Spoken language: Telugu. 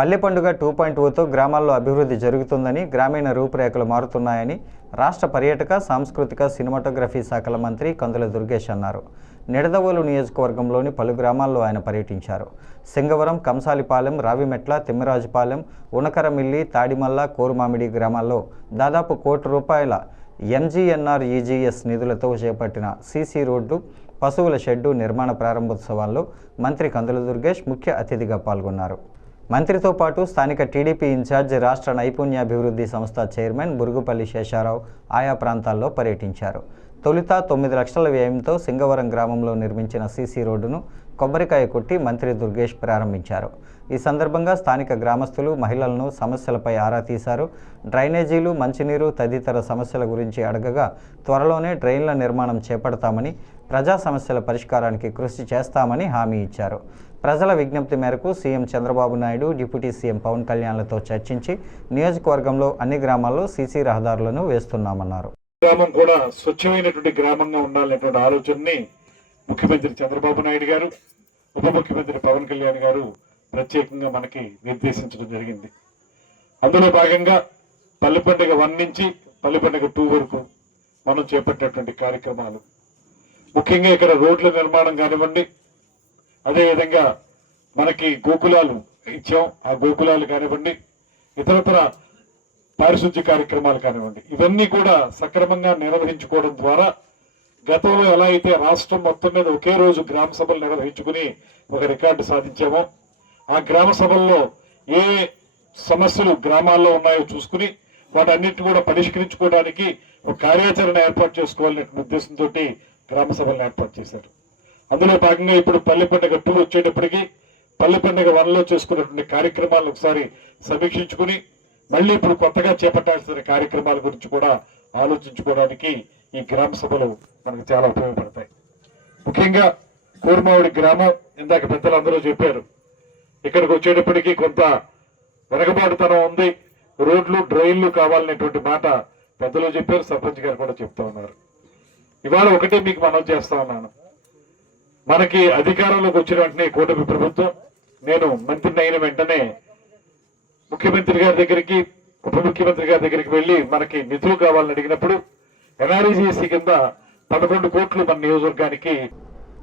పల్లె పండుగ 2.0తో గ్రామాల్లో అభివృద్ధి జరుగుతుందని, గ్రామీణ రూపురేఖలు మారుతున్నాయని రాష్ట్ర పర్యాటక, సాంస్కృతిక, సినిమాటోగ్రఫీ శాఖల మంత్రి కందుల దుర్గేష్ అన్నారు. నిడదవోలు నియోజకవర్గంలోని పలు గ్రామాల్లో ఆయన పర్యటించారు. సింగవరం, కంసాలిపాలెం, రావిమెట్ల, తిమ్మరాజుపాలెం, ఉనకరమిల్లి, తాడిమల్ల, కోరుమామిడి గ్రామాల్లో దాదాపు ₹1 ఎంజీఎన్ఆర్ఈజీఎస్ నిధులతో చేపట్టిన సీసీ రోడ్లు, పశువుల షెడ్డు నిర్మాణ ప్రారంభోత్సవాల్లో మంత్రి కందుల దుర్గేష్ ముఖ్య అతిథిగా పాల్గొన్నారు. మంత్రితో పాటు స్థానిక టీడీపీ ఇన్ఛార్జ్, రాష్ట్ర నైపుణ్యాభివృద్ధి సంస్థ చైర్మన్ బురుగుపల్లి శేషారావు ఆయా ప్రాంతాల్లో పర్యటించారు. తొలుత 9 లక్షల వ్యయంతో సింగవరం గ్రామంలో నిర్మించిన సీసీ రోడ్డును కొబ్బరికాయ కొట్టి మంత్రి దుర్గేష్ ప్రారంభించారు. ఈ సందర్భంగా స్థానిక గ్రామస్తులు, మహిళలను సమస్యలపై ఆరా తీశారు. డ్రైనేజీలు, మంచినీరు తదితర సమస్యల గురించి అడగగా త్వరలోనే డ్రైన్ల నిర్మాణం చేపడతామని, ప్రజా సమస్యల పరిష్కారానికి కృషి చేస్తామని హామీ ఇచ్చారు. ప్రజల విజ్ఞప్తి మేరకు CM Chandrababu Naidu, deputy CM Pawan కళ్యాణ్లతో చర్చించి నియోజకవర్గంలో అన్ని గ్రామాల్లో సీసీ రహదారులను వేస్తున్నామన్నారు. గ్రామం కూడా స్వచ్ఛమైనటువంటి గ్రామంగా ఉండాలనేటువంటి ఆలోచనని ముఖ్యమంత్రి చంద్రబాబు నాయుడు గారు, ఉప ముఖ్యమంత్రి పవన్ కళ్యాణ్ గారు ప్రత్యేకంగా మనకి నిర్దేశించడం జరిగింది. అందులో భాగంగా పల్లె పండుగ 1 నుంచి పల్లె పండుగ 2 వరకు మనం చేపట్టేటువంటి కార్యక్రమాలు, ముఖ్యంగా ఇక్కడ రోడ్ల నిర్మాణం కానివ్వండి, అదేవిధంగా మనకి గోకులాలు ఇచ్చాం, ఆ గోకులాలు కానివ్వండి, ఇతరతర పారిశుద్ధ్య కార్యక్రమాలు కానివ్వండి, ఇవన్నీ కూడా సక్రమంగా నిర్వహించుకోవడం ద్వారా గతంలో ఎలా అయితే రాష్ట్రం మొత్తం మీద ఒకే రోజు గ్రామ సభలు నిర్వహించుకుని ఒక రికార్డు సాధించామో, ఆ గ్రామ సభల్లో ఏ సమస్యలు గ్రామాల్లో ఉన్నాయో చూసుకుని వాటన్నిటిని కూడా పరిష్కరించుకోవడానికి ఒక కార్యాచరణ ఏర్పాటు చేసుకోవాలనే ఉద్దేశంతో గ్రామ సభలను ఏర్పాటు చేశారు. అందులో భాగంగా ఇప్పుడు పల్లె పండుగ 2 వచ్చేటప్పటికి పల్లె పండుగ 1లో చేసుకున్నటువంటి కార్యక్రమాలను ఒకసారి సమీక్షించుకుని మళ్ళీ ఇప్పుడు కొత్తగా చేపట్టాల్సిన కార్యక్రమాల గురించి కూడా ఆలోచించుకోవడానికి ఈ గ్రామ సభలు మనకు చాలా ఉపయోగపడతాయి. ముఖ్యంగా కోరుమామిడి గ్రామం, ఇందాక పెద్దలు అందరూ చెప్పారు, ఇక్కడికి వచ్చేటప్పటికి కొంత వెనకబాటుతనం ఉంది, రోడ్లు, డ్రైన్లు కావాలనేటువంటి మాట పెద్దలు చెప్పారు, సర్పంచ్ గారు కూడా చెప్తా ఉన్నారు. ఇవాళ ఒకటే మీకు మనం చేస్తా ఉన్నాను, మనకి అధికారంలోకి వచ్చిన వెంటనే కూటమి ప్రభుత్వం, నేను మంత్రిని అయిన వెంటనే ముఖ్యమంత్రి గారి దగ్గరికి, ఉప ముఖ్యమంత్రి గారి దగ్గరికి వెళ్ళి మనకి నిధులు కావాలని అడిగినప్పుడు ఎన్ఆర్ఈజీఎస్సీ కింద 11 కోట్లు మన నియోజకవర్గానికి